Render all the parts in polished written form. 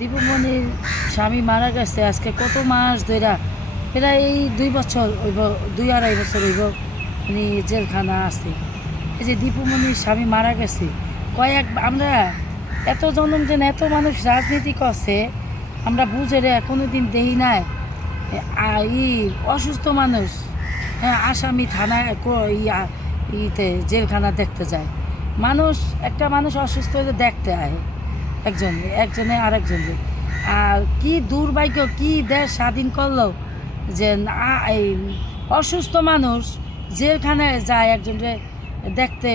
দীপুমণির স্বামী মারা গেছে আজকে কত মাস ধইরা, প্রায় এই 2 বছর হইব, 2-2.5 বছর হইব উনি জেলখানা আছে। এই যে দীপুমণির স্বামী মারা গেছে, আমরা এত জনম যেন এত মানুষ রাজনীতি করছে, আমরা বুঝে রে কোনোদিন দেই নাই। ই অসুস্থ মানুষ, হ্যাঁ, আসামি থানায় ইতে জেলখানা দেখতে যায়। একটা মানুষ অসুস্থ হয়ে দেখতে আয় একজনে আরেকজনকে। আর কি দুর্ভাগ্য, কি দেশ স্বাধীন করলো যে এই অসুস্থ মানুষ জেলখানায় যায় একজনকে দেখতে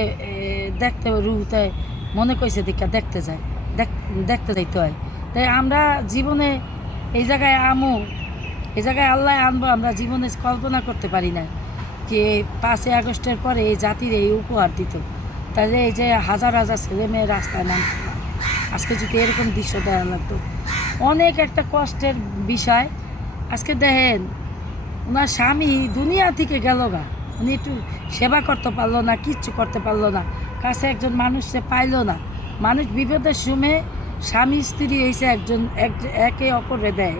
দেখতে রুতে মনে কইছে দেখা দেখতে যায়, দেখতে যাইতে হয়। তাই আমরা জীবনে এই জায়গায় এই জায়গায় আল্লাহ আনবো, আমরা জীবনে কল্পনা করতে পারি না যে 5ই আগস্টের পরে এই জাতির এই উপহার দিত। তাহলে এই যে হাজার হাজার ছেলে মেয়ে রাস্তায় নামতো না, আজকে যদি এরকম দৃশ্য দেওয়া লাগতো, অনেক একটা কষ্টের বিষয়। আজকে দেখেন ওনার স্বামী দুনিয়া থেকে গেল গা, উনি একটু সেবা করতে পারলো না, কিচ্ছু করতে পারলো না, কাছে একজন মানুষ সে পাইলো না। মানুষ বিপদের সময় স্বামী স্ত্রী হয়েছে একে অপরে দেয়,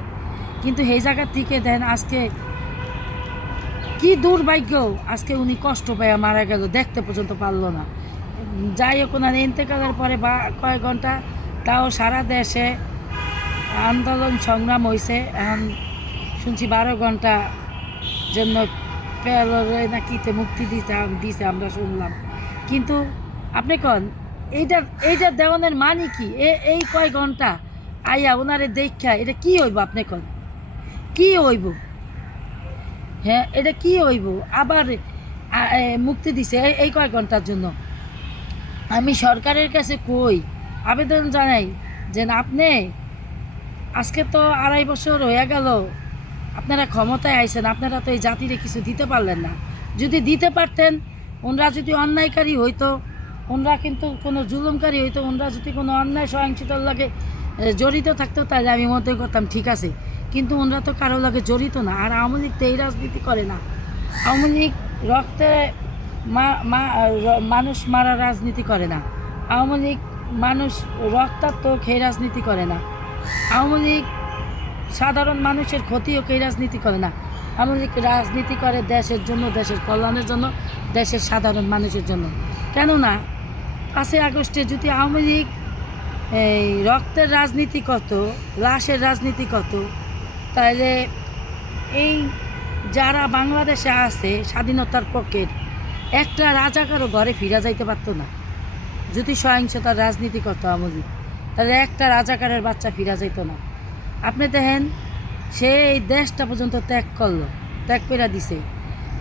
কিন্তু সেই জায়গার থেকে দেন আজকে কি দুর্ভাগ্য, আজকে উনি কষ্ট পেয়ে মারা গেল, দেখতে পর্যন্ত পারলো না। যাই হোক, ওনার ইন্তেকালের পরে বা কয়েক ঘন্টা তাও সারা দেশে আন্দোলন সংগ্রাম হয়েছে। এখন শুনছি 12 ঘন্টা জন্য নাকিতে মুক্তি দিতে আমরা শুনলাম। কিন্তু আপনি কন এইটা দেওয়ানের মানে কি? এই কয় ঘন্টা আইয়া ওনারে দেখা এটা কি হইব? আপনি কন কি হইব? হ্যাঁ, এটা কি হইব? আবার মুক্তি দিছে এই কয়েক ঘন্টার জন্য। আমি সরকারের কাছে আবেদন জানাই যে আপনি আজকে তো 2.5 বছর হয়ে গেল আপনারা ক্ষমতায় আইছেন, আপনারা তো এই জাতিরে কিছু দিতে পারলেন না। যদি দিতে পারতেন, ওনারা যদি অন্যায়কারী হইতো, ওনারা কিন্তু কোনো জুলুমকারী হইতো, ওনারা যদি কোনো অন্যায় সহিংসতার লাগে জড়িত থাকতো, তাহলে আমি মনে করতাম ঠিক আছে। কিন্তু ওনারা তো কারো লাগে জড়িত না। আর আওয়ামী লীগ তো এই রাজনীতি করে না। আওয়ামী লীগ রক্তে মানুষ মারা রাজনীতি করে না। আওয়ামী লীগ মানুষ রক্তাত্মক এই রাজনীতি করে না। আওয়ামী লীগ সাধারণ মানুষের ক্ষতি হোক এই রাজনীতি করে না। আওয়ামী লীগ রাজনীতি করে দেশের জন্য, দেশের কল্যাণের জন্য, দেশের সাধারণ মানুষের জন্য। কেননা 5ই আগস্টে যদি আওয়ামী লীগ এই রক্তের রাজনীতি করত, লাশের রাজনীতি করত, তাহলে এই যারা বাংলাদেশে আছে স্বাধীনতার পক্ষের একটা রাজাকারও ঘরে ফিরা যাইতে পারতো না। যদি সহিংসতার রাজনীতি করতো আওয়ামী লীগ, তাহলে একটা রাজাকারের বাচ্চা ফিরা যাইতো না। আপনি দেখেন সে এই দেশটা পর্যন্ত ত্যাগ করে দিছে।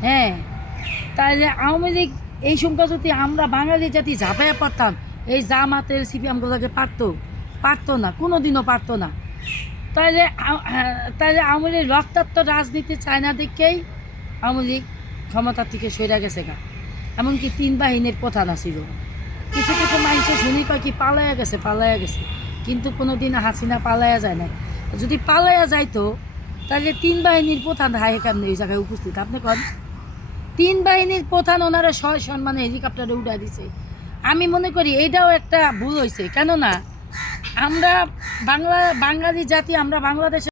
হ্যাঁ, তাহলে আওয়ামী লীগ এই সংখ্যা যদি আমরা বাঙালি জাতি ঝাঁপাইয়া পড়তাম, এই জামাত সিপিএমগুলোকে পারতো না, কোনো দিনও পারতো না। তাহলে আওয়ামী লীগ রক্তাক্ত রাজনীতি চায় না দেখেই আওয়ামী লীগ ক্ষমতার থেকে সরে গেছে গা। এমনকি 3 বাহিনীর প্রধান ছিল। কিছু কিছু মানুষের শুনি কয় কি পালাইয়া গেছে, কিন্তু কোনো দিন হাসিনা পালাইয়া যায় না। যদি পালাইয়া যাইতো, তাহলে 3 বাহিনীর প্রধান হাই কেমনে এই জায়গায় উপস্থিত? আপনি কন 3 বাহিনীর প্রধান ওনারা সম্মানে হেলিকপ্টারে উড়াই দিছে। আমি মনে করি এইটাও একটা ভুল হয়েছে। কেননা আমরা বাঙালি জাতি, আমরা বাংলাদেশে